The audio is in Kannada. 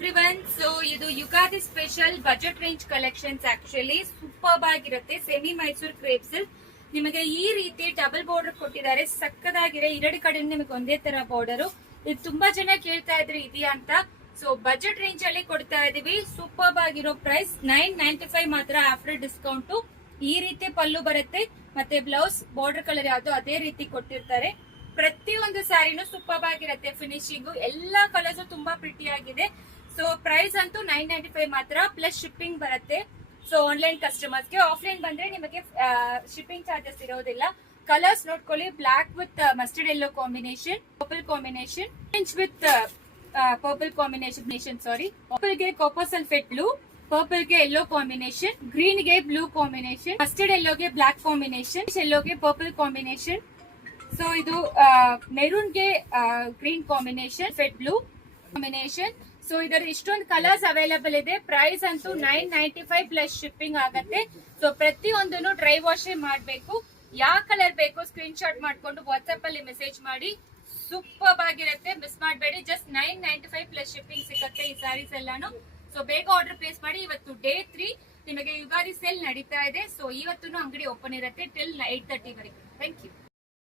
ಎವ್ರಿವನ್. ಸೊ ಇದು Ugadi special budget range collections. Actually superb ಆಗಿರುತ್ತೆ. ಸೆಮಿ ಮೈಸೂರ್ ಕ್ರೇಪ್ಸ್ ನಿಮಗೆ ಈ ರೀತಿ ಡಬಲ್ ಬಾರ್ಡರ್ ಕೊಟ್ಟಿದ್ದಾರೆ. ಸಕ್ಕದಾಗಿರೋ ಎರಡು ಕಡೆ ನಿಮಗೆ ಒಂದೇ ತರ ಬಾರ್ಡರ್. ಇದು ತುಂಬಾ ಜನ ಕೇಳ್ತಾ ಇದ್ರಿ ಇದೆಯಾ ಅಂತ. ಸೊ ಬಜೆಟ್ ರೇಂಜ್ ಅಲ್ಲಿ ಕೊಡ್ತಾ ಇದೀವಿ. ಸೂಪರ್ಬ್ ಆಗಿರೋ ಪ್ರೈಸ್ 995 ಮಾತ್ರ ಆಫ್ಟರ್ ಡಿಸ್ಕೌಂಟ್. ಈ ರೀತಿ ಪಲ್ಲು ಬರುತ್ತೆ ಮತ್ತೆ ಬ್ಲೌಸ್ ಬಾರ್ಡರ್ ಕಲರ್ ಯಾವ್ದು ಅದೇ ರೀತಿ ಕೊಟ್ಟಿರ್ತಾರೆ. ಪ್ರತಿಯೊಂದು ಸ್ಯಾರಿನೂ ಸೂಪರ್ಬ್ ಆಗಿರುತ್ತೆ. ಫಿನಿಶಿಂಗ್ ಎಲ್ಲಾ ಕಲರ್ಸ್ ತುಂಬಾ ಪ್ರಿಟಿ ಆಗಿದೆ. ಸೊ ಪ್ರೈಸ್ ಅಂತೂ 995 ಮಾತ್ರ ಪ್ಲಸ್ ಶಿಪ್ಪಿಂಗ್ ಬರುತ್ತೆ. ಸೊ ಆನ್ಲೈನ್ ಕಸ್ಟಮರ್ಸ್ಗೆ, ಆಫ್ಲೈನ್ ಬಂದ್ರೆ ನಿಮಗೆ ಶಿಪ್ಪಿಂಗ್ ಚಾರ್ಜಸ್ ಇರೋದಿಲ್ಲ. ಕಲರ್ಸ್ ನೋಡ್ಕೊಳ್ಳಿ. Block with mustard yellow combination, purple combination, orange with purple combination, purple ಗೆ ಕಾಪರ್ ಸಲ್ಫೇಟ್ ಬ್ಲೂ, ಪರ್ಪಲ್ ಗೆ ಯೆಲ್ಲೋ ಕಾಂಬಿನೇಷನ್, ಗ್ರೀನ್ ಗೆ ಬ್ಲೂ ಕಾಂಬಿನೇಷನ್, ಮಸ್ಟರ್ಡ್ ಯೆಲ್ಲೋ ಗೆ ಬ್ಲಾಕ್ ಕಾಂಬಿನೇಷನ್, ಯೆಲ್ಲೋ ಗೆ ಪರ್ಪಲ್ ಕಾಂಬಿನೇಷನ್. ಸೊ ಇದು ಮೆರೂನ್ ಗೆ green combination, Fed blue combination. So ಇದರ ಇಷ್ಟೊಂದು ಕಲರ್ಸ್ ಅವೈಲೇಬಲ್ ಇದೆ. ಪ್ರೈಸ್ ಅಂತೂ 995 ಪ್ಲಸ್ ಶಿಪ್ಪಿಂಗ್ ಆಗತ್ತೆ. ಸೊ ಪ್ರತಿಯೊಂದನ್ನು ಡ್ರೈ ವಾಶ್ ಮಾಡಬೇಕು. ಯಾವ ಕಲರ್ ಬೇಕು ಸ್ಕ್ರೀನ್ ಶಾಟ್ ಮಾಡ್ಕೊಂಡು ವಾಟ್ಸ್ಆಪ್ ಅಲ್ಲಿ ಮೆಸೇಜ್ ಮಾಡಿ. ಸೂಪರ್ ಆಗಿರುತ್ತೆ, ಮಿಸ್ ಮಾಡಬೇಡಿ. ಜಸ್ಟ್ 995 ಪ್ಲಸ್ ಶಿಪ್ಪಿಂಗ್ ಸಿಗುತ್ತೆ ಈ ಸ್ಯಾರೀಸ್ ಎಲ್ಲಾನು. ಸೊ ಬೇಗ ಆರ್ಡರ್ ಪ್ಲೇಸ್ ಮಾಡಿ. ಇವತ್ತು ಡೇ 3 ನಿಮಗೆ ಯುಗಾದಿ ಸೇಲ್ ನಡೀತಾ ಇದೆ. ಸೊ ಇವತ್ತು ಅಂಗಡಿ ಓಪನ್ ಇರುತ್ತೆ ಟಿಲ್ 8:30 ವರೆಗೆ. Thank you.